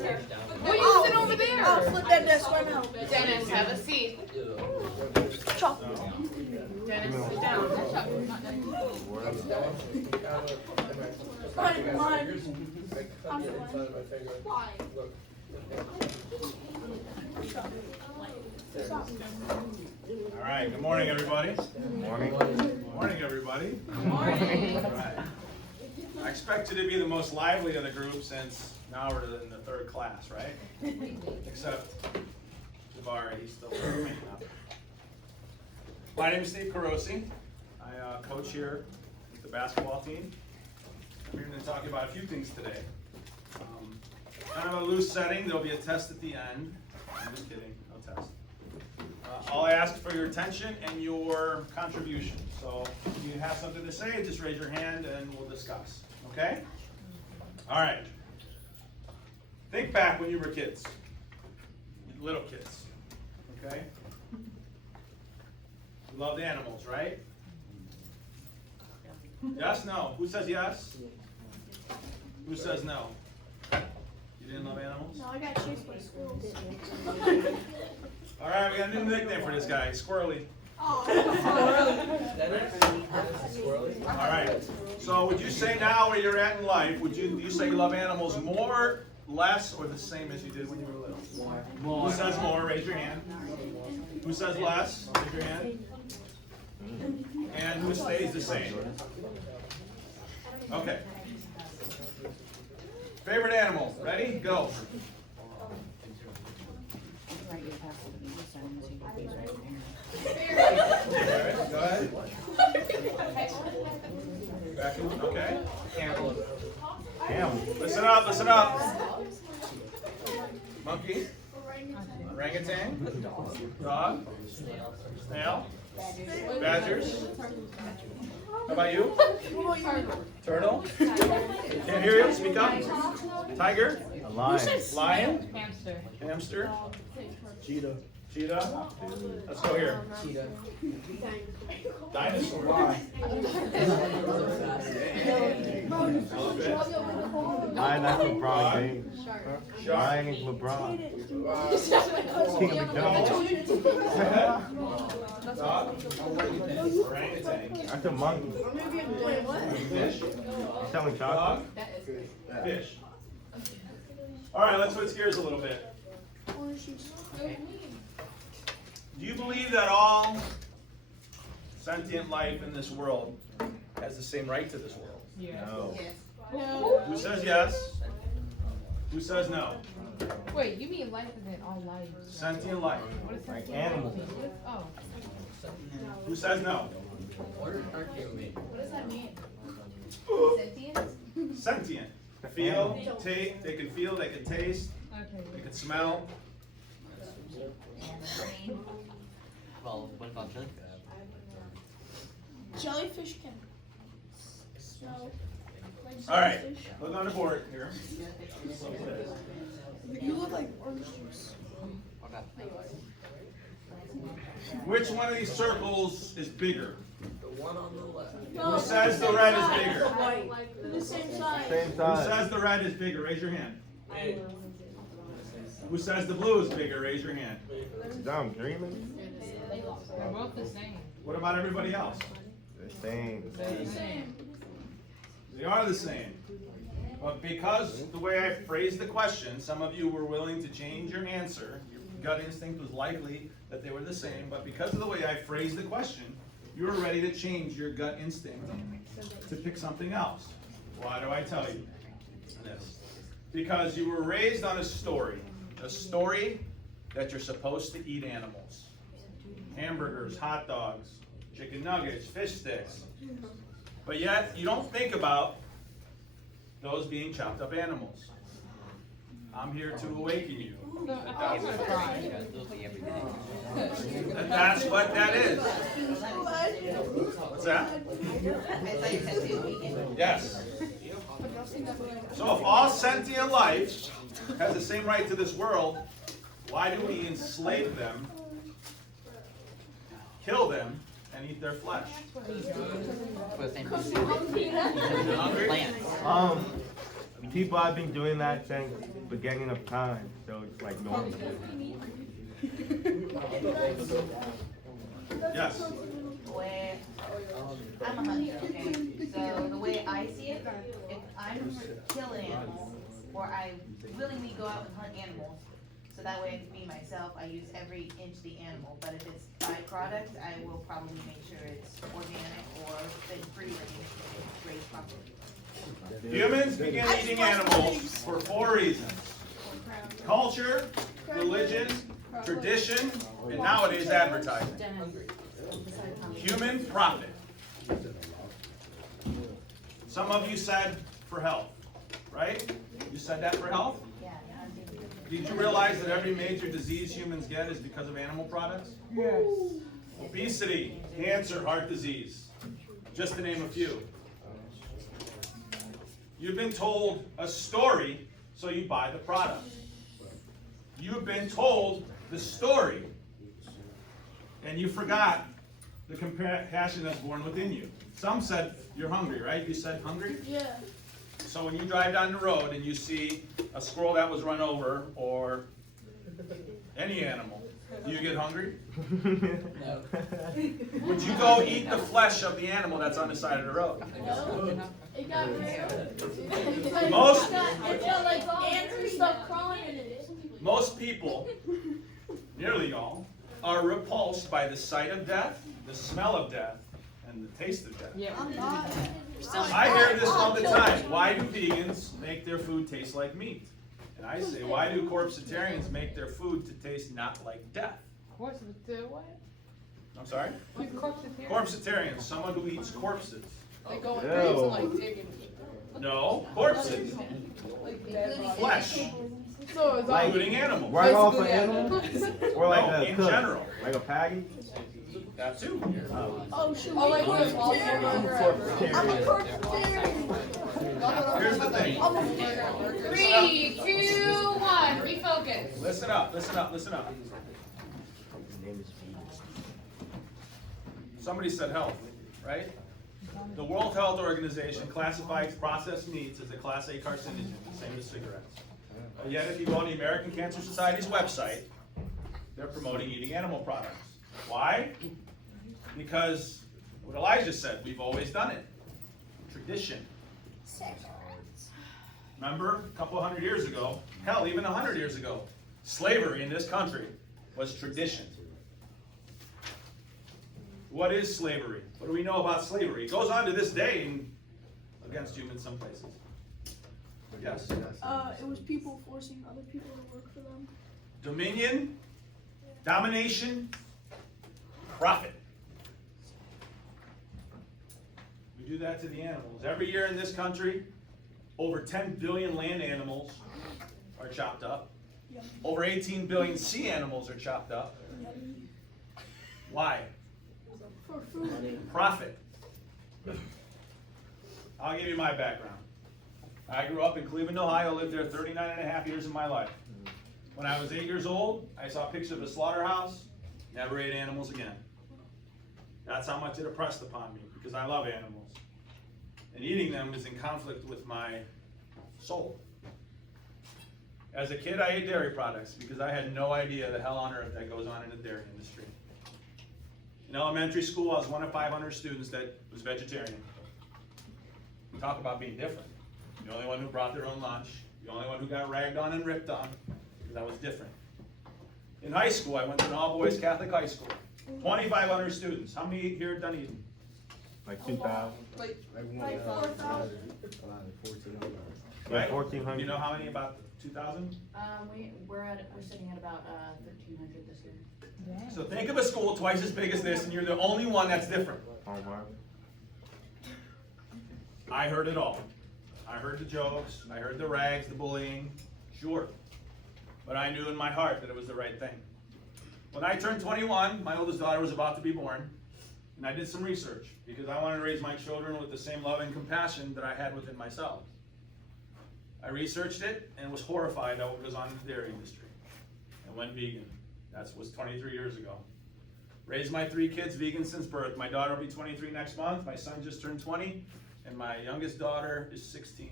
Well, you sit over there. I'll flip that desk right now. Dennis, have a seat. Chocolate. Dennis, sit down. Mine. All right, good morning, everybody. Good morning. Good morning, everybody. Good morning. All right. I expect you to be the most lively of the group since now we're in the third class, right? Except Jabari, he's still waking up. My name is Steve Korossy. I coach here with the basketball team. We're going to talk about a few things today. Kind of a loose setting. There'll be a test at the end. I'm just kidding, no test. All I ask for your attention and your contribution. So if you have something to say, just raise your hand and we'll discuss. Okay? All right. Think back when you were kids, little kids. Okay? You loved animals, right? Yes, no? Who says yes? Who says no? You didn't love animals? No, I got chased by squirrels. All right, we got a new nickname for this guy, Squirrely. All right. So would you say now where you're at in life, do you say you love animals more, less, or the same as you did when you were little? More. Who says more? Raise your hand. Who says less? Raise your hand. And who stays the same? Okay. Favorite animal? Ready? Go. Alright, go ahead. Raccoon, okay. Camel. Listen up, listen up. Monkey. Orangutan. Dog. Snail. Badgers. How about you? Turtle. Can't hear you. Speak up. Tiger. A lion. Lion. Hamster. Hamster. Cheetah. Cheetah. Let's go here. Cheetah. Dinosaur. Lion, that's LeBron James. Shark. Lion is LeBron. King of the jungle. Dog. Orangutan. That's a monkey. Fish. Selling Dog. chocolate. Fish. All right, let's switch gears a little bit. Do you believe that all sentient life in this world has the same right to this world? Yeah. No. No. Who says yes? Who says no? Wait, you mean life isn't all life? Sentient life. What is Like sentient animals. life? Oh. Who says no? What does that mean? Sentient? Sentient. Feel, taste, they can feel, they can taste, Okay. they can smell. Well, what about jellyfish? Jellyfish can smell like All right, jellyfish. look on the board here. You look like orange juice. What about Which one of these circles is bigger? the one on the left? Who says the red is bigger? They're the same size. Same Who size. says the red is bigger? Raise your hand. Who says the blue is bigger? Raise your hand. I'm dreaming. They're both the same. What about everybody else? The same. They're the same. They are the same. But because the way I phrased the question, some of you were willing to change your answer. Your gut instinct was likely that they were the same, but because of the way I phrased the question, you were ready to change your gut instinct to pick something else. Why do I tell you this? Because you were raised on a story that you're supposed to eat animals. Hamburgers, hot dogs, chicken nuggets, fish sticks. But yet, you don't think about those being chopped up animals. I'm here to awaken you. So I thought you were fried. And that's what that is. What's that? Yes. So if all sentient life has the same right to this world, why do we enslave them, kill them, and eat their flesh? For the same reason. Plants. People have been doing that since beginning of time, so it's like normal. Yes. The way, I'm a hunter, okay? So the way I see it, if I'm killing animals, or I willingly go out and hunt animals, so that way I can feed myself, I use every inch of the animal. But if it's byproduct, I will probably make sure it's organic or been free range, raised properly. Humans began eating animals for 4 reasons: culture, religion, tradition, and nowadays advertising. Human profit. Some of you said for health, right? You said that for health? Yeah. Did you realize that every major disease humans get is because of animal products? Yes. Obesity, cancer, heart disease, just to name a few. You've been told a story, so you buy the product. You've been told the story, and you forgot the compassion that's born within you. Some said you're hungry, right? You said hungry? Yeah. So when you drive down the road and you see a squirrel that was run over, or any animal, do you get hungry? No. Would you go eat the flesh of the animal that's on the side of the road? No. It got real. Most- It felt like ants and stuff crawling in it. Most people, nearly all, are repulsed by the sight of death, the smell of death, and the taste of death. Yeah. I'm not. I hear this all the time. Why do vegans make their food taste like meat? And I say, why do corpsitarians make their food to taste not like death? What's the what? I'm sorry? Who's corpsitarian? Corpsitarian, someone who eats corpses. They go in Ew. graves and like digging. No, corpses. Like dead bodies. Flesh, So it's Like- all. including animals. Right off an Basically, animal? Or like No, a in cook? general. Like a patty? That too. Oh, shoot. Oh, like I'm the small a hamburger. corpsitarian. Here's the thing. I'm a 3, 2, 1. Refocus. Listen up, listen up, listen up. His name is vegan. Somebody said health, right? The World Health Organization classifies processed meats as a Class A carcinogen, the same as cigarettes. But yet, if you go on the American Cancer Society's website, they're promoting eating animal products. Why? Because what Elijah said, we've always done it. Tradition. Remember, a couple hundred years ago, hell, even 100 years ago, slavery in this country was tradition. What is slavery? What do we know about slavery? It goes on to this day against humans in some places. Yes. It was people forcing other people to work for them. Dominion, domination, profit. We do that to the animals. Every year in this country, over 10 billion land animals are chopped up. Yep. Over 18 billion sea animals are chopped up. Why? For food. Profit. I'll give you my background. I grew up in Cleveland, Ohio, lived there 39 and a half years of my life. When I was 8 years old, I saw a picture of a slaughterhouse, never ate animals again. That's how much it impressed upon me, because I love animals. And eating them is in conflict with my soul. As a kid, I ate dairy products because I had no idea the hell on earth that goes on in the dairy industry. In elementary school, I was one of 500 students that was vegetarian. Talk about being different. The only one who brought their own lunch, the only one who got ragged on and ripped on, because I was different. In high school, I went to an all-boys Catholic high school. 2,500 students. How many here at Dunedin? Like 2,000? Like 4,000. Right? 1,400. You know how many? About 2,000? We're sitting at about 1,300 this year. So think of a school twice as big as this, and you're the only one that's different. Hallmark. I heard it all. I heard the jokes, I heard the rags, the bullying, sure. But I knew in my heart that it was the right thing. When I turned 21, my oldest daughter was about to be born, and I did some research because I wanted to raise my children with the same love and compassion that I had within myself. I researched it and was horrified at what was on in the dairy industry and went vegan. That was 23 years ago. Raised my 3 kids vegan since birth. My daughter will be 23 next month, my son just turned 20, and my youngest daughter is 16.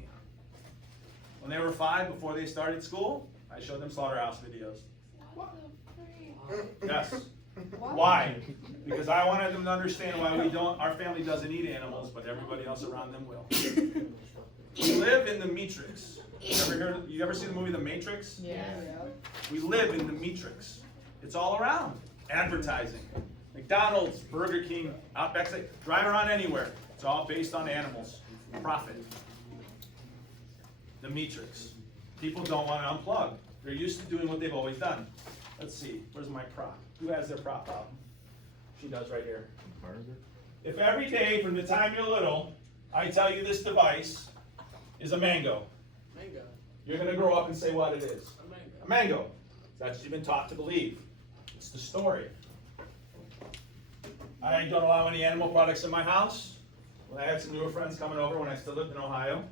When they were 5, before they started school, I showed them slaughterhouse videos. Yes. Why? Because I wanted them to understand why our family doesn't eat animals, but everybody else around them will. We live in the Matrix. You ever see the movie The Matrix? Yeah. We live in the Matrix. It's all around. Advertising. McDonald's, Burger King, Outback Steak, drive around anywhere. It's all based on animals. Profit. The Matrix. People don't want to unplug. They're used to doing what they've always done. Let's see, where's my prop? Who has their prop out? She does right here. If every day from the time you're little, I tell you this device is a mango, you're going to grow up and say what it is. A mango. That's what you've been taught to believe. It's the story. I don't allow any animal products in my house. When I had some newer friends coming over when I still lived in Ohio,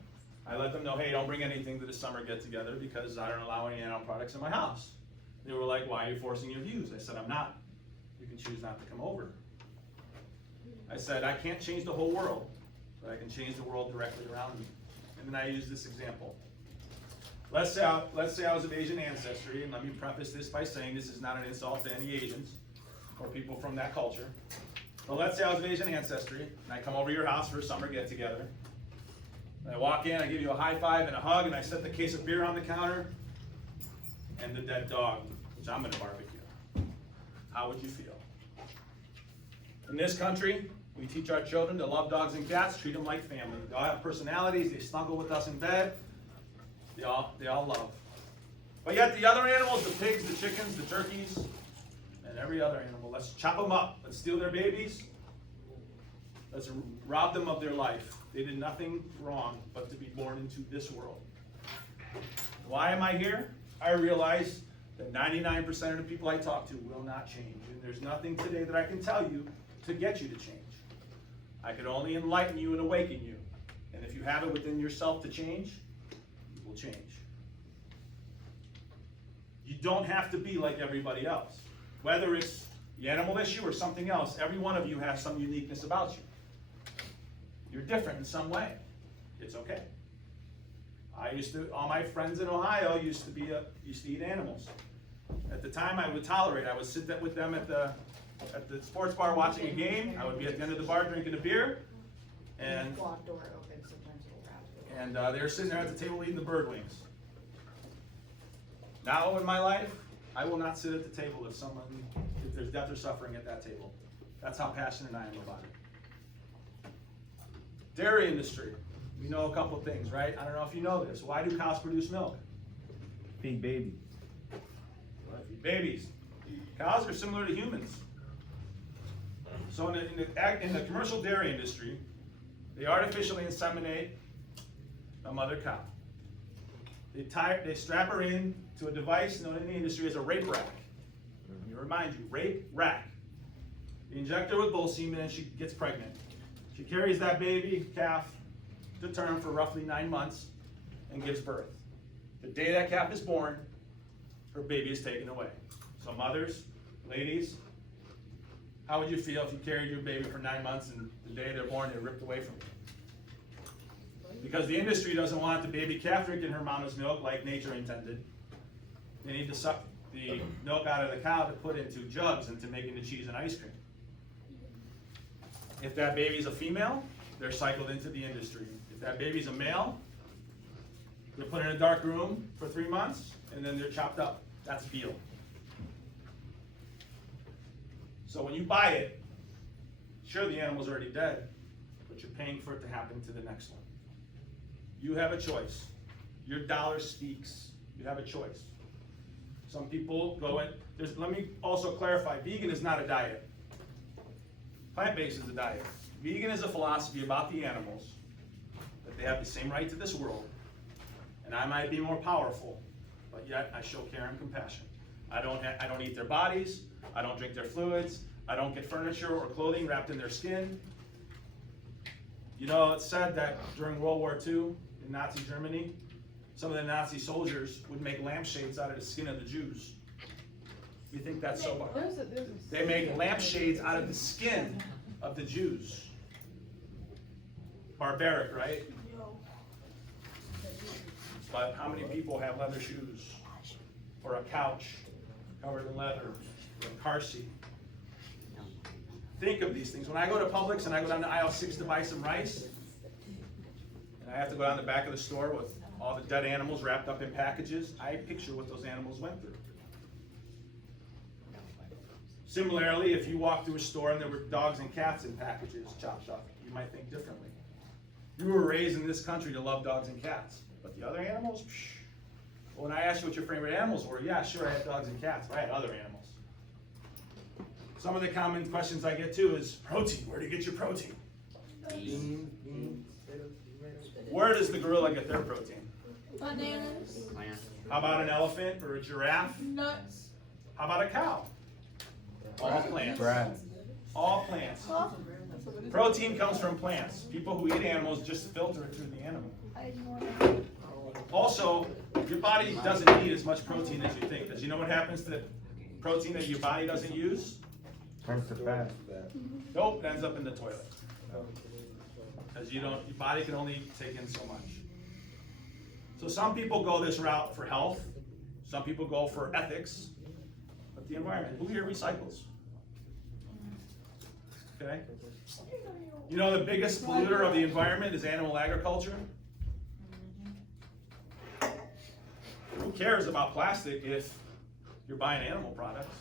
I let them know, hey, don't bring anything to the summer get-together because I don't allow any animal products in my house. They were like, why are you forcing your views? I said, I'm not. You can choose not to come over. I said, I can't change the whole world, but I can change the world directly around me. And then I used this example. Let's say I was of Asian ancestry, and let me preface this by saying this is not an insult to any Asians or people from that culture. But let's say I was of Asian ancestry, and I come over to your house for a summer get-together. And I walk in, I give you a high five and a hug, and I set the case of beer on the counter, and the dead dog, which I'm gonna barbecue. How would you feel? In this country, we teach our children to love dogs and cats, treat them like family. They all have personalities, they snuggle with us in bed, they all love. But yet the other animals, the pigs, the chickens, the turkeys, and every other animal, let's chop them up, let's steal their babies, let's rob them of their life. They did nothing wrong but to be born into this world. Why am I here? I realize that 99% of the people I talk to will not change. And there's nothing today that I can tell you to get you to change. I could only enlighten you and awaken you. And if you have it within yourself to change, you will change. You don't have to be like everybody else. Whether it's the animal issue or something else, every one of you has some uniqueness about you. You're different in some way. It's okay. All my friends in Ohio used to eat animals. At the time I would tolerate, I would sit with them at the sports bar watching a game. I would be at the end of the bar drinking a beer. And they were sitting there at the table eating the bird wings. Now in my life, I will not sit at the table if there's death or suffering at that table. That's how passionate I am about it. Dairy industry. We know a couple things, right? I don't know if you know this. Why do cows produce milk? Feed babies. Feed babies. Cows are similar to humans. So in the commercial dairy industry, they artificially inseminate a mother cow. They strap her in to a device known in the industry as a rape rack. Let me remind you, rape rack. They inject her with bull semen and she gets pregnant. She carries that baby calf to term for roughly 9 months and gives birth. The day that calf is born, her baby is taken away. So mothers, ladies, how would you feel if you carried your baby for 9 months and the day they're born, they're ripped away from you? Because the industry doesn't want the baby calf drinking her mama's milk like nature intended. They need to suck the milk out of the cow to put into jugs and to make into cheese and ice cream. If that baby's a female, they're cycled into the industry. If that baby's a male, they're put in a dark room for 3 months, and then they're chopped up. That's veal. So when you buy it, sure, the animal's already dead, but you're paying for it to happen to the next one. You have a choice. Your dollar speaks. You have a choice. Some people go in. Let me also clarify, vegan is not a diet. Plant-based is a diet. Vegan is a philosophy about the animals, that they have the same right to this world, and I might be more powerful, but yet I show care and compassion. I don't eat their bodies, I don't drink their fluids, I don't get furniture or clothing wrapped in their skin. You know, it's said that during World War II in Nazi Germany, some of the Nazi soldiers would make lampshades out of the skin of the Jews. You think that's so bad? They make lampshades out of the skin of the Jews. Barbaric, right? but how many people have leather shoes? Or a couch covered in leather, or a car seat? Think of these things. When I go to Publix and I go down to aisle 6 to buy some rice, and I have to go down the back of the store with all the dead animals wrapped up in packages, I picture what those animals went through. Similarly, if you walk through a store and there were dogs and cats in packages chopped up, you might think differently. You were raised in this country to love dogs and cats, but the other animals, psh. Well, when I asked you what your favorite animals were, yeah, sure, I had dogs and cats, but I had other animals. Some of the common questions I get too is, protein, where do you get your protein? Where does the gorilla get their protein? Bananas. How about an elephant or a giraffe? Nuts. How about a cow? All plants. Brad. All plants. Protein comes from plants. People who eat animals just filter it through the animal. Also, your body doesn't need as much protein as you think. Because you know what happens to the protein that your body doesn't use? Turns to fat. Nope, it ends up in the toilet. Because your body can only take in so much. So some people go this route for health. Some people go for ethics. But the environment, who here recycles? Okay? You know the biggest polluter of the environment is animal agriculture? Who cares about plastic if you're buying animal products?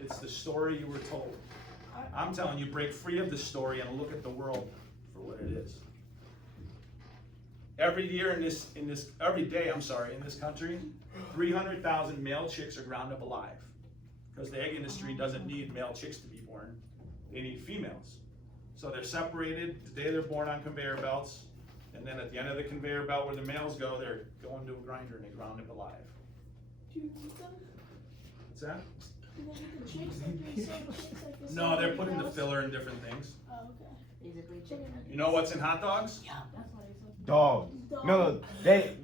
It's the story you were told. I'm telling you, break free of the story and look at the world for what it is. Every day in this country, 300,000 male chicks are ground up alive. Because the egg industry doesn't need male chicks to be born. They need females. So they're separated the day they're born on conveyor belts. And then at the end of the conveyor belt where the males go, they're going to a grinder and they ground them alive. Do you eat them? What's that? Do they eat the chicks like they sell chicks like they No, sell they're putting the cows? filler in different things. Oh, okay. Basically chicken. You know what's in hot dogs? Dogs. No, they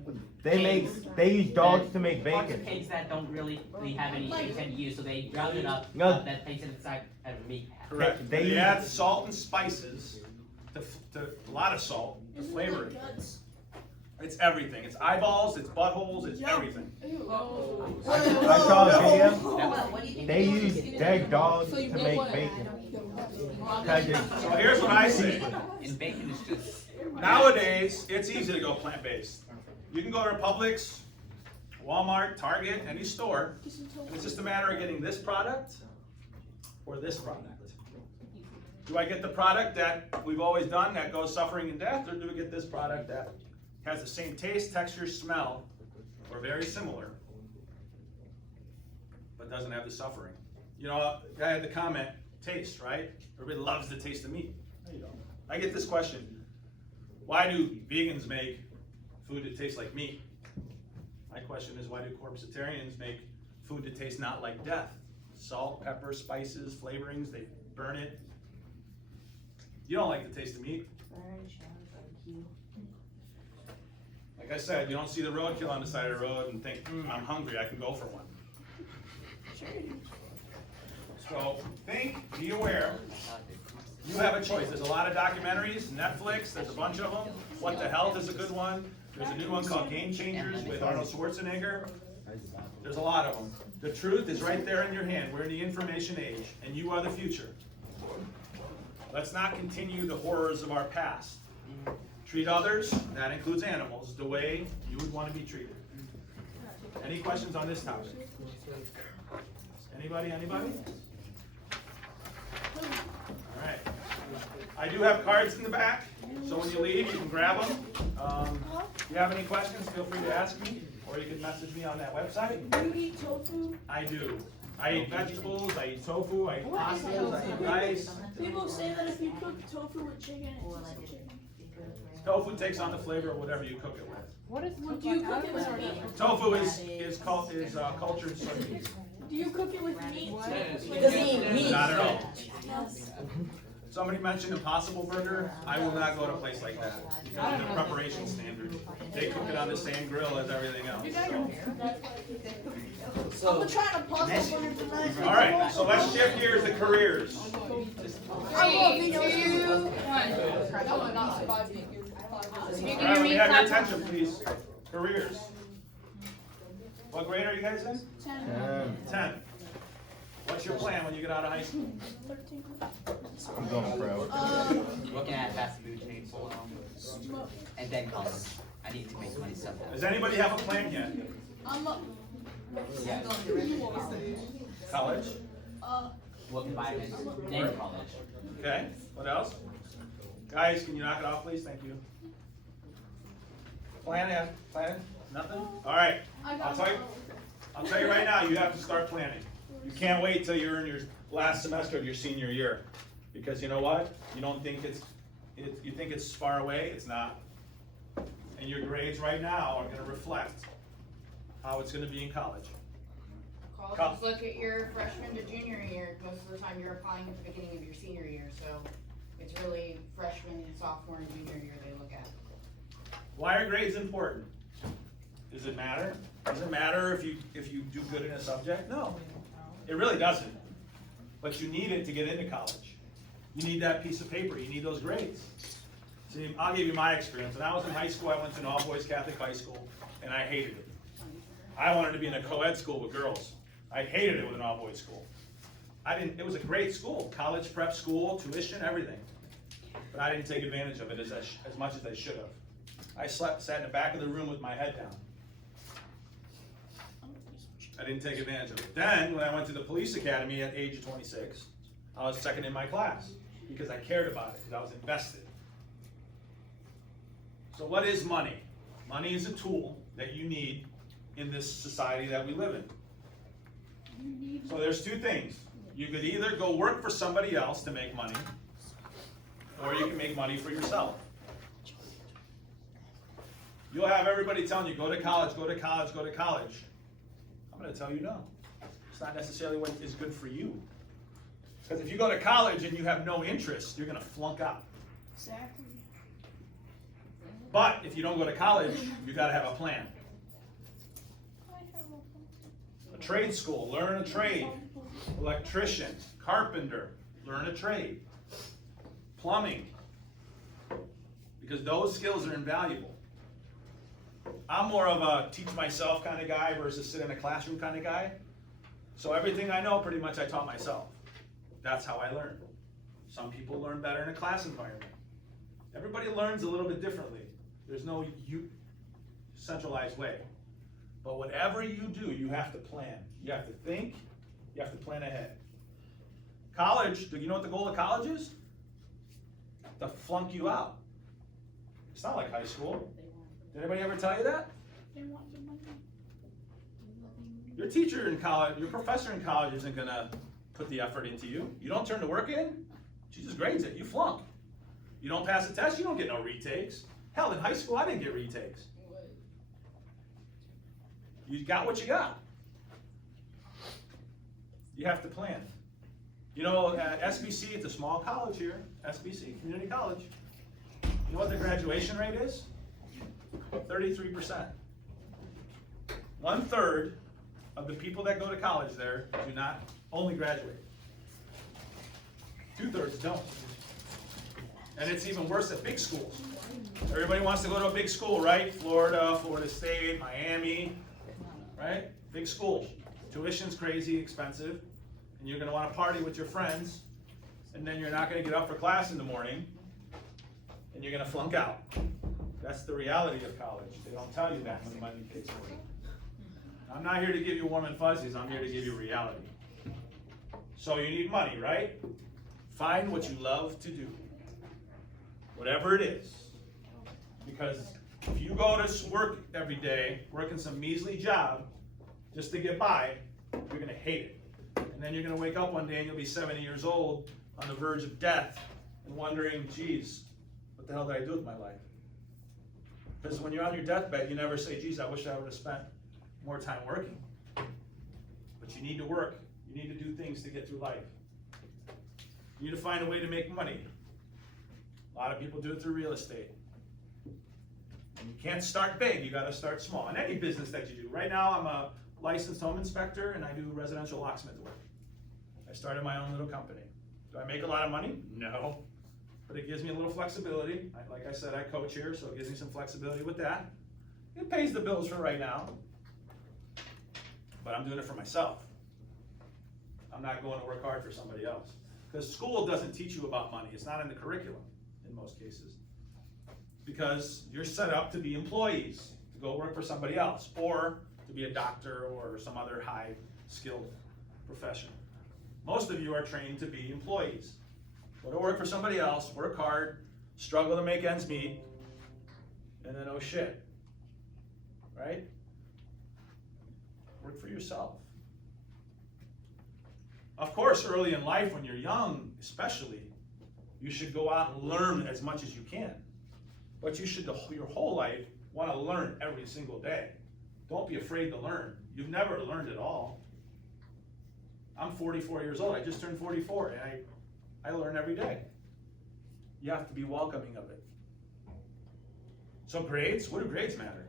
use dogs to make Parts of bacon. pigs that don't really have any intended use, so they ground it up, No. that place it inside as a meat. Correct. They They use- add salt and spices, a lot of salt, to Isn't flavor it it. guts? It's everything. It's eyeballs, it's buttholes, it's Yum. everything. Oh. I saw a video. What do you think? They use dead dogs So you to make make what? bacon. 'Cause it's- So here's what I say. And bacon is just, Nowadays, it's easy to go plant-based. You can go to Publix, Walmart, Target, any store, and it's just a matter of getting this product or this product. Do I get the product that we've always done that goes suffering and death, or do we get this product that has the same taste, texture, smell, or very similar, but doesn't have the suffering? You know, I had the comment, taste, right? Everybody loves the taste of meat. No, you don't. I get this question. Why do vegans make food that tastes like meat? My question is, why do corpsitarians make food that tastes not like death? Salt, pepper, spices, flavorings, they burn it. You don't like the taste of meat. Like I said, you don't see the roadkill on the side of the road and think, I'm hungry, I can go for one. So think, be aware. You have a choice. There's a lot of documentaries, Netflix, there's a bunch of them. What the Health is a good one. There's a new one called Game Changers with Arnold Schwarzenegger. There's a lot of them. The truth is right there in your hand. We're in the information age, and you are the future. Let's not continue the horrors of our past. Treat others, that includes animals, the way you would want to be treated. Any questions on this topic? Anybody? All right. I do have cards in the back, so when you leave, you can grab them. If you have any questions, feel free to ask me, or you can message me on that website. Do you eat tofu? I do. I eat vegetables, I eat tofu, I eat pastas, I eat rice. People say that if you cook tofu with chicken, it tastes like chicken. Tofu takes on the flavor of whatever you cook it with. What is Would you cook it with meat? Tofu is cultured soybeans. Do you cook it with meat? Not at all. Yes. Somebody mentioned Impossible Burger. I will not go to a place like that because of the preparation standards. They cook it on the same grill as everything else. So. I'm trying to pasta burger tonight. All right, so let's shift gears to careers. 3, 2, 1. That would not survive me. So you All can right, hear let me me have your clap. attention, please. Careers. What grade are you guys in? 10. What's your plan when you get out of high school? I'm going pro. Looking at fast food chain full and then college. I need to make money somewhere. Does anybody have a plan yet? Yeah. College? What environment? Then college. Okay, what else? Guys, can you knock it off, please? Thank you. Plan? Nothing? All right, I'll tell you right now, you have to start planning. You can't wait till you're in your last semester of your senior year. Because you know what? You don't think you think it's far away, it's not. And your grades right now are gonna reflect how it's gonna be in college. Colleges look at your freshman to junior year. Most of the time you're applying at the beginning of your senior year, so it's really freshman, sophomore, and junior year they look at. Why are grades important? Does it matter? Does it matter if you do good in a subject? No, it really doesn't. But you need it to get into college. You need that piece of paper. You need those grades. See, I'll give you my experience. When I was in high school, I went to an all-boys Catholic high school, and I hated it. I wanted to be in a co-ed school with girls. I hated it with an all-boys school. It was a great school, college prep school, tuition, everything. But I didn't take advantage of it as much as I should have. I sat in the back of the room with my head down. I didn't take advantage of it. Then, when I went to the police academy at the age of 26, I was second in my class because I cared about it, because I was invested. So what is money? Money is a tool that you need in this society that we live in. So there's two things. You could either go work for somebody else to make money, or you can make money for yourself. You'll have everybody telling you, go to college, go to college, go to college. I'm going to tell you no. It's not necessarily what is good for you. Because if you go to college and you have no interest, you're going to flunk out. Exactly. But if you don't go to college, you got to have a plan. A trade school, learn a trade. Electrician, carpenter, learn a trade. Plumbing, because those skills are invaluable. I'm more of a teach myself kind of guy versus sit in a classroom kind of guy. So everything I know, pretty much I taught myself. That's how I learn. Some people learn better in a class environment. Everybody learns a little bit differently. There's no centralized way. But whatever you do, you have to plan. You have to think, you have to plan ahead. College, do you know what the goal of college is? To flunk you out. It's not like high school. Did anybody ever tell you that? They want the money. Your teacher in college, your professor in college isn't gonna put the effort into you. You don't turn the work in, she just grades it, you flunk. You don't pass a test, you don't get no retakes. Hell, in high school, I didn't get retakes. You got what you got. You have to plan. You know, at SBC, it's a small college here, SBC, community college. You know what the graduation rate is? 33%. 1/3 of the people that go to college there do not only graduate. 2/3 don't. And it's even worse at big schools. Everybody wants to go to a big school, right? Florida, Florida State, Miami, right? Big schools. Tuition's crazy expensive, and you're gonna wanna party with your friends, and then you're not gonna get up for class in the morning, and you're gonna flunk out. That's the reality of college. They don't tell you that when the money kicks in. I'm not here to give you warm and fuzzies, I'm here to give you reality. So you need money, right? Find what you love to do. Whatever it is. Because if you go to work every day, working some measly job, just to get by, you're gonna hate it. And then you're gonna wake up one day and you'll be 70 years old on the verge of death and wondering, geez, what the hell did I do with my life? Because when you're on your deathbed, you never say, geez, I wish I would have spent more time working. But you need to work. You need to do things to get through life. You need to find a way to make money. A lot of people do it through real estate. And you can't start big, you gotta start small. In any business that you do. Right now, I'm a licensed home inspector and I do residential locksmith work. I started my own little company. Do I make a lot of money? No. but it gives me a little flexibility. Like I said, I coach here, so it gives me some flexibility with that. It pays the bills for right now, but I'm doing it for myself. I'm not going to work hard for somebody else. Because school doesn't teach you about money. It's not in the curriculum in most cases. Because you're set up to be employees, to go work for somebody else, or to be a doctor or some other high skilled profession. Most of you are trained to be employees. Go to work for somebody else, work hard, struggle to make ends meet, and then oh shit, right? Work for yourself. Of course, early in life, when you're young especially, you should go out and learn as much as you can. But you should, your whole life, want to learn every single day. Don't be afraid to learn. You've never learned it all. I'm 44 years old. I just turned 44, and I learn every day. You have to be welcoming of it. So grades, what do grades matter?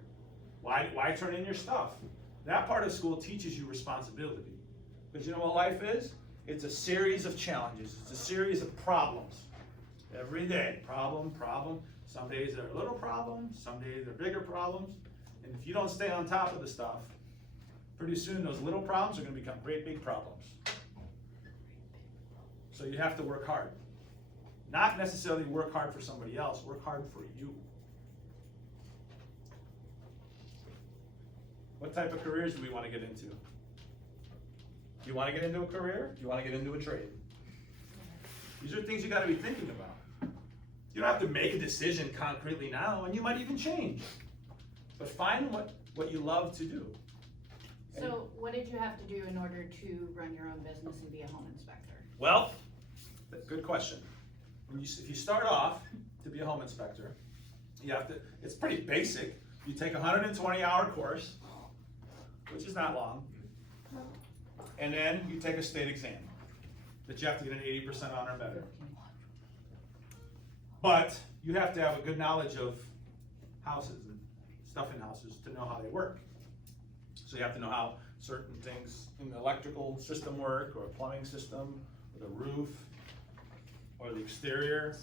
Why turn in your stuff? That part of school teaches you responsibility. Because you know what life is? It's a series of challenges. It's a series of problems. Every day, problem. Some days they're little problems, some days they're bigger problems. And if you don't stay on top of the stuff, pretty soon those little problems are going to become great big problems. So you have to work hard. Not necessarily work hard for somebody else, work hard for you. What type of careers do we want to get into? Do you want to get into a career? Do you want to get into a trade? These are things you got to be thinking about. You don't have to make a decision concretely now, and you might even change. But find what you love to do. So what did you have to do in order to run your own business and be a home inspector? Well, good question. If you start off to be a home inspector, you have to, it's pretty basic. You take a 120-hour course, which is not long, and then you take a state exam that you have to get an 80% on or better. But you have to have a good knowledge of houses and stuff in houses to know how they work. So you have to know how certain things in the electrical system work, or a plumbing system, or the roof, or the exterior.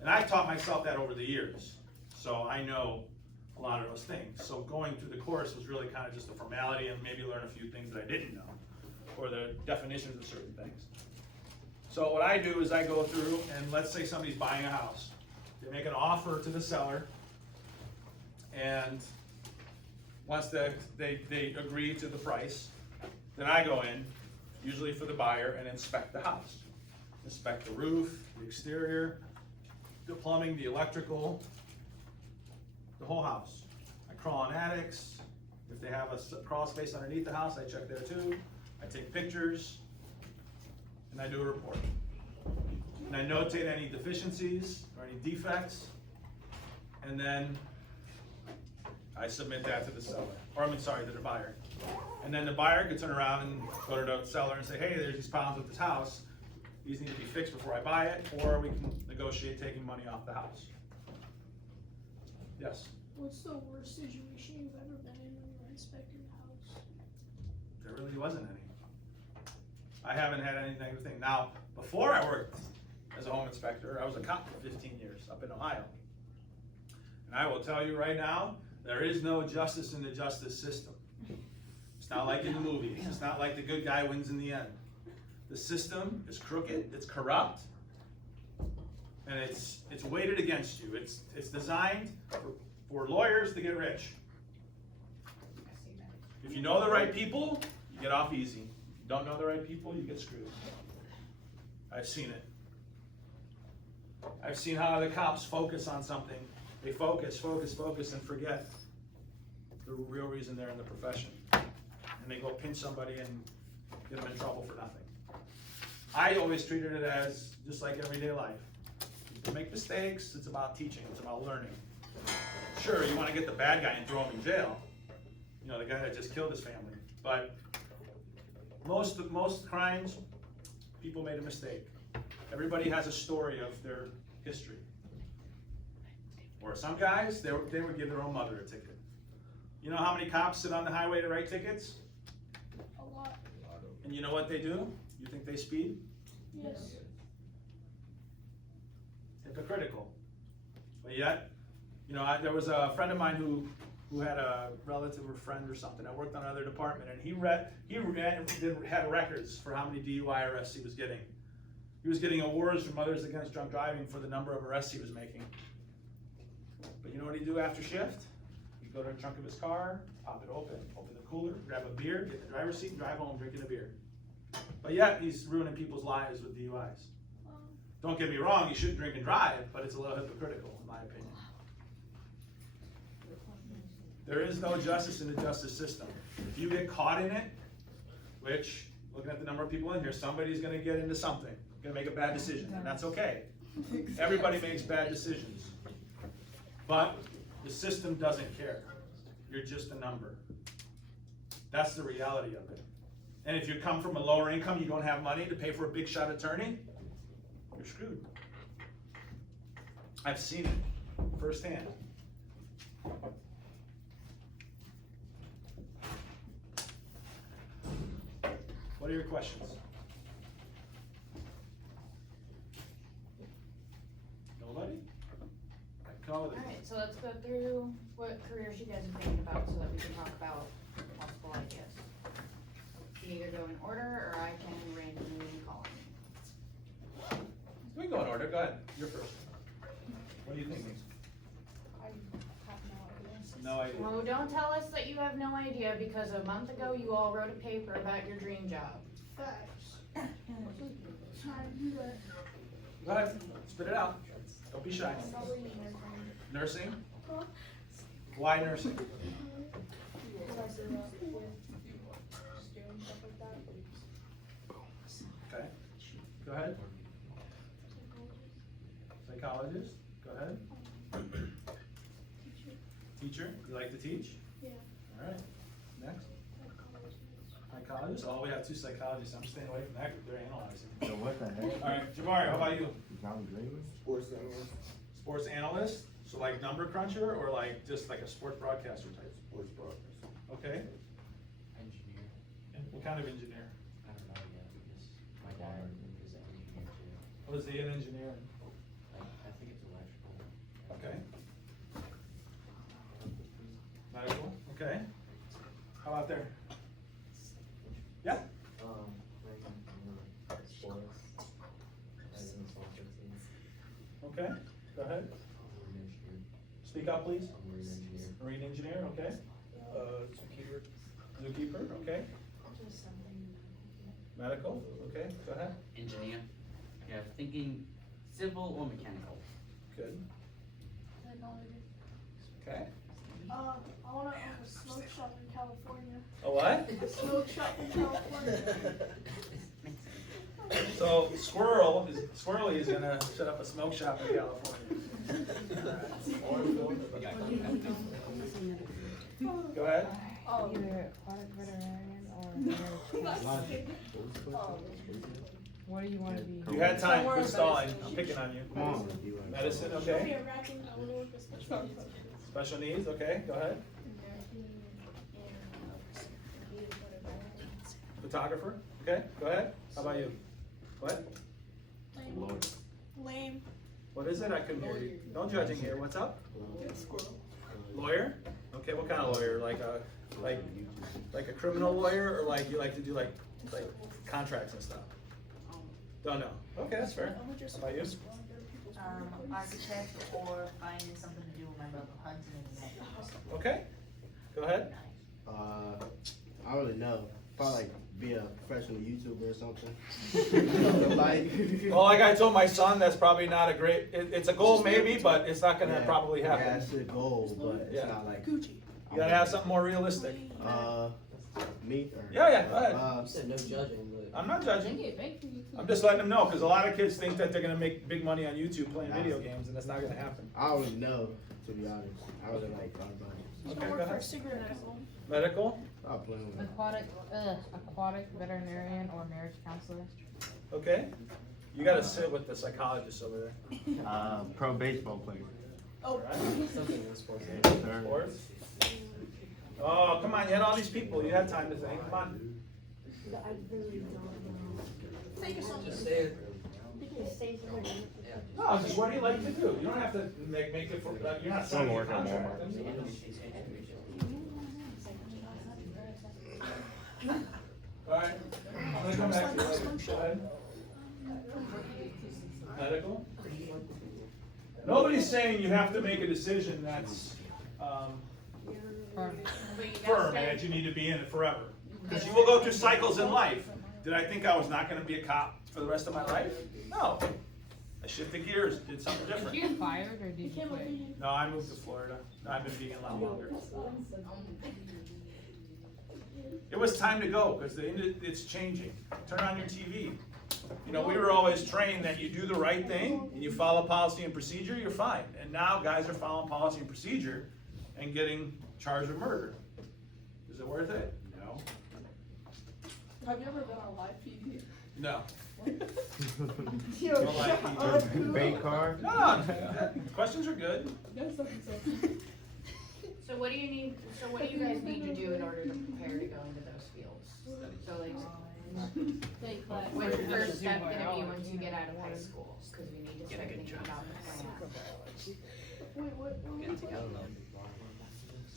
And I taught myself that over the years. So I know a lot of those things. So going through the course was really kind of just a formality, and maybe learn a few things that I didn't know, or the definitions of certain things. So what I do is I go through, and let's say somebody's buying a house. They make an offer to the seller, and once they agree to the price, then I go in, usually for the buyer, and inspect the house. Inspect the roof, the exterior, the plumbing, the electrical, the whole house. I crawl on attics. If they have a crawl space underneath the house, I check there too. I take pictures, and I do a report. And I notate any deficiencies or any defects, and then I submit that to the seller, or to the buyer. And then the buyer could turn around and go to the seller and say, hey, there's these problems with this house. These need to be fixed before I buy it, or we can negotiate taking money off the house. Yes? What's the worst situation you've ever been in when you're inspecting a house? There really wasn't any. I haven't had any negative thing. Now, before I worked as a home inspector, I was a cop for 15 years up in Ohio. And I will tell you right now, there is no justice in the justice system. It's not like in the movies. It's not like the good guy wins in the end. The system is crooked, it's corrupt, and it's weighted against you. It's designed for lawyers to get rich. If you know the right people, you get off easy. If you don't know the right people, you get screwed. I've seen it. I've seen how the cops focus on something. They focus, and forget the real reason they're in the profession. And they go pinch somebody and get them in trouble for nothing. I always treated it as just like everyday life. People make mistakes, it's about teaching, it's about learning. Sure, you want to get the bad guy and throw him in jail, you know, the guy that just killed his family. But most crimes, people made a mistake. Everybody has a story of their history. Or some guys, they would give their own mother a ticket. You know how many cops sit on the highway to write tickets? A lot. And you know what they do? You think they speed? Yes. hypocritical. But yet, you know, there was a friend of mine who had a relative or friend or something that worked on another department, and he had records for how many DUI arrests he was getting. He was getting awards from Mothers Against Drunk Driving for the number of arrests he was making. But you know what he'd do after shift? He'd go to the trunk of his car, pop it open the cooler, grab a beer, get in the driver's seat, and drive home drinking a beer. But yet, he's ruining people's lives with DUIs. Don't get me wrong, you shouldn't drink and drive, but it's a little hypocritical, in my opinion. There is no justice in the justice system. If you get caught in it, which, looking at the number of people in here, somebody's gonna get into something, gonna make a bad decision, and that's okay. Everybody makes bad decisions. But the system doesn't care. You're just a number. That's the reality of it. And if you come from a lower income, you don't have money to pay for a big shot attorney, you're screwed. I've seen it firsthand. What are your questions? Nobody? I can call it. Alright, so let's go through what careers you guys are thinking about so that we can talk about possible ideas. You can either go in order, or I can randomly call them. We can go in order. Go ahead. You're first. What are you thinking? I have No idea. Well, don't tell us that you have no idea, because a month ago you all wrote a paper about your dream job. Facts. Time to do that. Go ahead. Spit it out. Don't be shy. Probably nursing. Nursing? Why nursing? Because with doing stuff like that. Okay. Go ahead. Psychologist. Go ahead. Teacher. You like to teach? Yeah. All right. Next. Psychologist. Oh, we have two psychologists. I'm staying away from that group. They're analyzing. So what the heck? All right, Jabari, how about you? John Dreamer? Sports analyst. Sports analyst? So like number cruncher, or like just like a sports broadcaster type? Sports broadcast. Okay. Engineer. What kind of engineer? I don't know yet because my dad is an engineer too. What is he, an engineer? I think it's electrical. Okay. Medical, okay. How about there? Yeah? Sports. As in soccer team. Okay, go ahead. Speak up, please. Marine engineer. Marine engineer, okay. Zookeeper. Zookeeper, okay. Medical, okay, go ahead. Engineer. Yeah, thinking civil or mechanical. Good. Okay. I wanna own a smoke shop in California. A what? A smoke shop in California. So Squirrely is gonna set up a smoke shop in California. Go ahead. Either aquatic veterinarian or what do you want to be? You had time, quit stalling, I'm picking on you. Come on. Medicine, Be okay. a raccoon, I wanna work with special needs. Special needs, okay, go ahead. Photographer, okay, go ahead. How about you? What? Lord. Lame. What is it? I couldn't hear you. No judging here, what's up? Squirrel. Lawyer? Okay, what kind of lawyer? Like a criminal lawyer, or like you like to do like contracts and stuff? Don't know. Okay, that's fair. How about you? Architect or finding something to do with my brother hunting and Okay, go ahead. I don't really know. Probably like be a professional YouTuber or something. Like, Well, like I told my son, that's probably not a great, it's a goal maybe, but it's not gonna probably Yeah, happen. it's a goal, but Yeah. it's not like. Gucci. You gotta have something more realistic. Me or? Yeah, go ahead. You said no judging, but. I'm not judging. I'm just letting them know, because a lot of kids think that they're gonna make big money on YouTube playing video games, and that's not gonna happen. I don't really know, to be honest. I really like thought about it. Okay, I go work for a ahead. cigarette company. Medical, I'll play with it. Aquatic veterinarian or marriage counselor. okay. You gotta sit with the psychologist over there. Pro baseball player. Oh. Alright. Something in sports. Sports. Oh, come on, you had all these people, you had time to think, come on. Think of something. Just say it. No, it's just what do you like to do? You don't have to make it for, you're not signing a work at contract. Alright, I'm gonna come back to you. Go ahead. Medical? Nobody's saying you have to make a decision that's, But you gotta firm stay- and that you need to be in it forever. Because you will go through cycles in life. Did I think I was not gonna be a cop for the rest of my life? No. I shifted gears, did something Did different. you get fired or did you quit? No, I moved to Florida. No, I've been being a lot longer. It was time to go, because it's changing. Turn on your TV. You know, we were always trained that you do the right thing, and you follow policy and procedure, you're fine. And now guys are following policy and procedure and getting charged with murder. Is it worth it? No. Have you ever been on live TV? No. Yo, Don't like shut people. up, dude. Bank card? No, questions are good. That's something so. So what do you guys need to do in order to prepare to go into those fields? So like, what's your first step gonna be once you get out of high school? Cause we need to start thinking about the plan. Wait, what?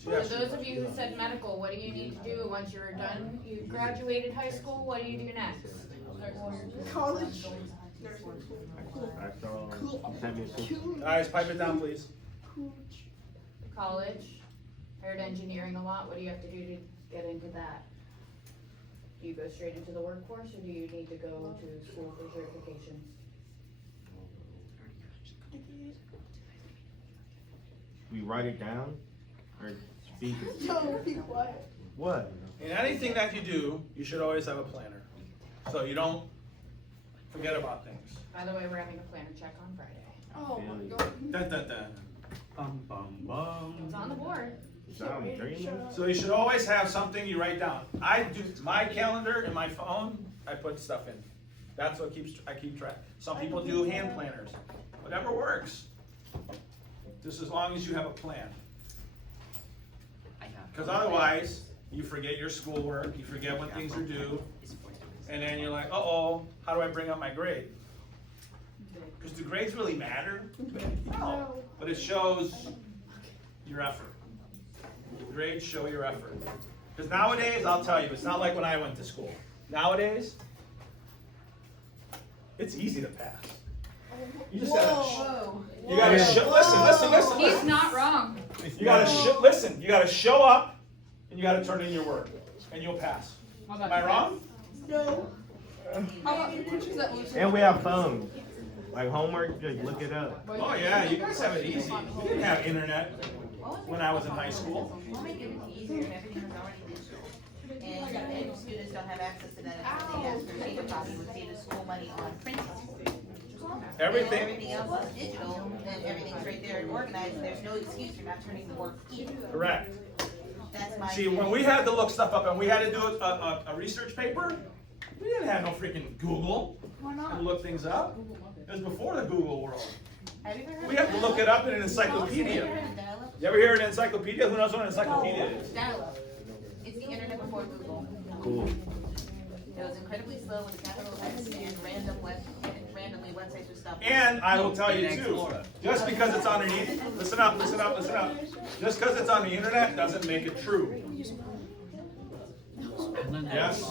So those of you who said medical, what do you need to do once you're done? You graduated high school, what do you do next? College. I saw, sent me a picture. Guys, pipe it down, please. College, heard engineering a lot, what do you have to do to get into that? Do you go straight into the workforce, or do you need to go to school for certifications? We write it down or speak it? Yo, be quiet. What? In anything that you do, you should always have a planner. So you don't forget about things. By the way, we're having a planner check on Friday. Oh my god. Dun, dun, dun. It's on the board. I'm dreaming. So you should always have something you write down. I do my calendar in my phone, I put stuff in. That's what I keep track. Some people do hand planners. Whatever works. Just as long as you have a plan. Because otherwise, you forget your schoolwork, you forget when things are due, and then you're like, uh-oh, how do I bring up my grade? Because do grades really matter? No, but it shows your effort. Grades show your effort. Because nowadays, I'll tell you, it's not like when I went to school. Nowadays, it's easy to pass. You just gotta listen. He's not wrong. You gotta listen. You gotta show up, and you gotta turn in your work, and you'll pass. Am I wrong? No. How about your teachers that lose? And we have phones. Like homework, just look it up. Oh yeah, you guys have it easy. You didn't have internet when I was in high school. We'll make it easier if everything is already digital. And students don't have access to that until they ask for paper copy, would save the school money on printing. Everything. Everything else is digital, and everything's right there and organized, there's no excuse for not turning the work in. Correct. That's my. See, when we had to look stuff up and we had to do a research paper, we didn't have no freaking Google to look things up. It was before the Google world. Have you ever heard We of had to look it up in an encyclopedia. You ever hear an encyclopedia? Who knows what an encyclopedia is? Dial-up. It's the internet before Google. Cool. It was incredibly slow with a capital X and randomly websites with stuff. And I will tell you too, just because it's underneath, listen up. Just because it's on the internet doesn't make it true. Yes?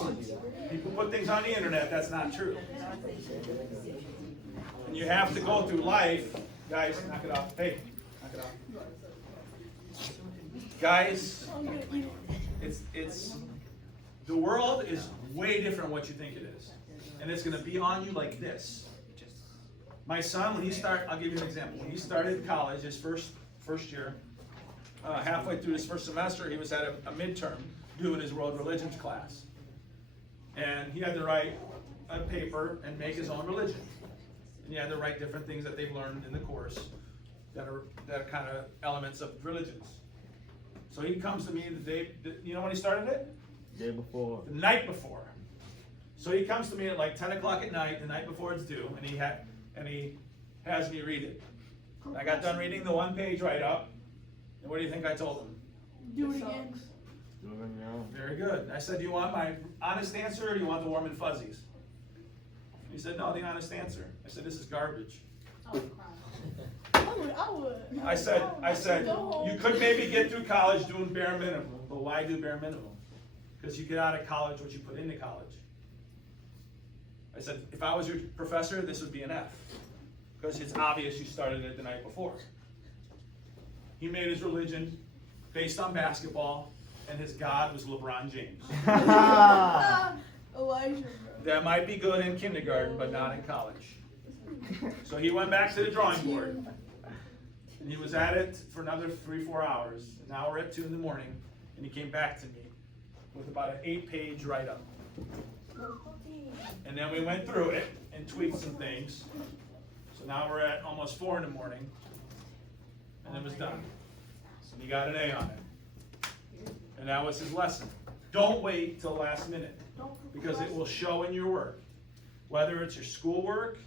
People put things on the internet, that's not true. And you have to go through life, guys, knock it off. Hey, knock it off. Guys, the world is way different than what you think it is. And it's gonna be on you like this. My son, I'll give you an example. When he started college, his first year, halfway through his first semester, he was at a midterm doing his world religions class. And he had to write a paper and make his own religion. And he had to write different things that they've learned in the course that are kind of elements of religions. So he comes to me the day, you know when he started it? Day before. The night before. So he comes to me at like 10 o'clock at night, the night before it's due, and he has me read it. I got done reading the one-page write-up, and what do you think I told him? Do it again. Very good. I said, do you want my honest answer, or do you want the warm and fuzzies? He said, no, the honest answer. I said, this is garbage. I would. I said, you could maybe get through college doing bare minimum, but why do bare minimum? Because you get out of college what you put into college. I said, if I was your professor, this would be an F. Because it's obvious you started it the night before. He made his religion based on basketball, and his God was LeBron James. Elijah, bro. That might be good in kindergarten, but not in college. So he went back to the drawing board. And he was at it for another 3-4 hours. Now we're at 2 in the morning, and he came back to me with about an 8-page write-up. And then we went through it and tweaked some things. So now we're at almost 4 in the morning, and it was done. And he got an A on it. And that was his lesson. Don't wait till the last minute, because it will show in your work. Whether it's your schoolwork,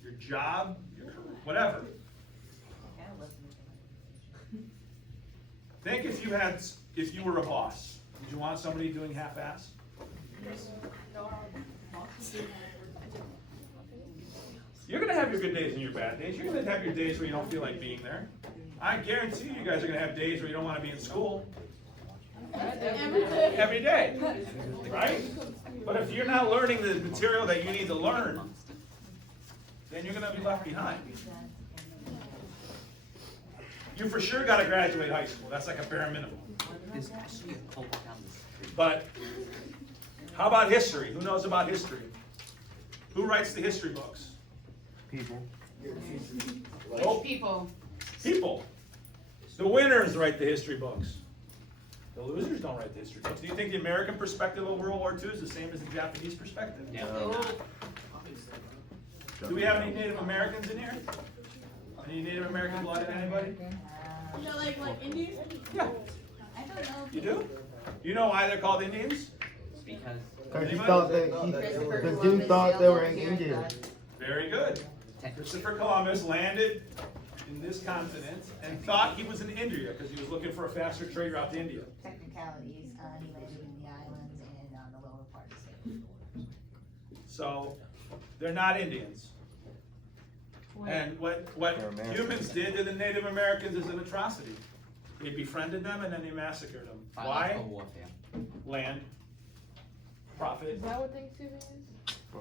your job, your career, whatever. Think if you were a boss, would you want somebody doing half-ass? You're gonna have your good days and your bad days. You're gonna have your days where you don't feel like being there. I guarantee you guys are gonna have days where you don't want to be in school. Every day, right? But if you're not learning the material that you need to learn, then you're gonna be left behind. You for sure gotta graduate high school. That's like a bare minimum. But how about history? Who knows about history? Who writes the history books? People. Nope. People. People. The winners write the history books. The losers don't write the history books. Do you think the American perspective of World War II is the same as the Japanese perspective? No. Do we have any Native Americans in here? Any Native American blood in anybody? You know, like Indians? Yeah. I don't know. You do? You know why they're called Indians? Because Because you thought they were in India. Very good. Christopher Columbus landed in this continent and thought he was in India because he was looking for a faster trade route to India. Technicalities, he landed in the islands and on the lower part of the state. So they're not Indians. And what humans did to the Native Americans is an atrocity. They befriended them and then they massacred them. Why? Biological warfare. Land. Profit. Is that what Thanksgiving is?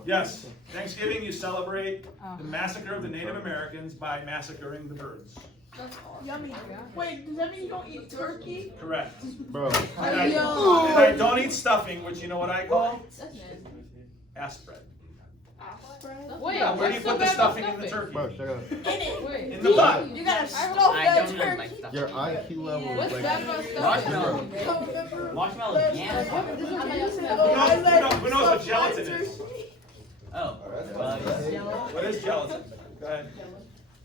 Yes. Thanksgiving, you celebrate the massacre of the Native Americans by massacring the birds. That's yummy. Wait, does that mean you don't eat turkey? Correct. Bro. And I don't eat stuffing, which you know what I call? Ass spread. Wait, Yeah, where do you what's so put the bad about stuffing in the turkey? Bro, shut up. Wait. In the butt. You gotta stuff I that don't know my turkey. stuff. Your IQ level is What's like... bad about stuffing? Marshmallow. Marshmallow jam. Who knows what gelatin is? Oh. What is gelatin? Go ahead.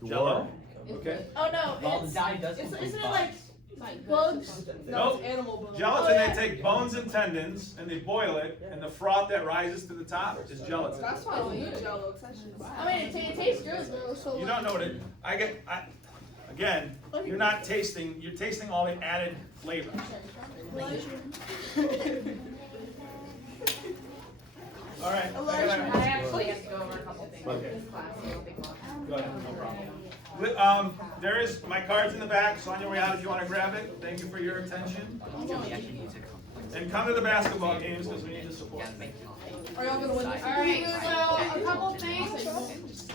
Jello? Okay. Oh no, Well, the dye does isn't include it bugs. like bugs? Nope. Animal bugs. Gelatin, they take bones and tendons and they boil it, and the froth that rises to the top is gelatin. That's why I don't eat Jello. I mean, it tastes good though. So You don't know what it. Again, you're not tasting. You're tasting all the added flavor. All right. I actually have to go over a couple things in this class, so it'll be long. Go ahead, no problem. There is my card's in the back. So on your way out, if you want to grab it. Thank you for your attention. And come to the basketball games because we need the support. are y'all gonna win this? Alright, so a couple things.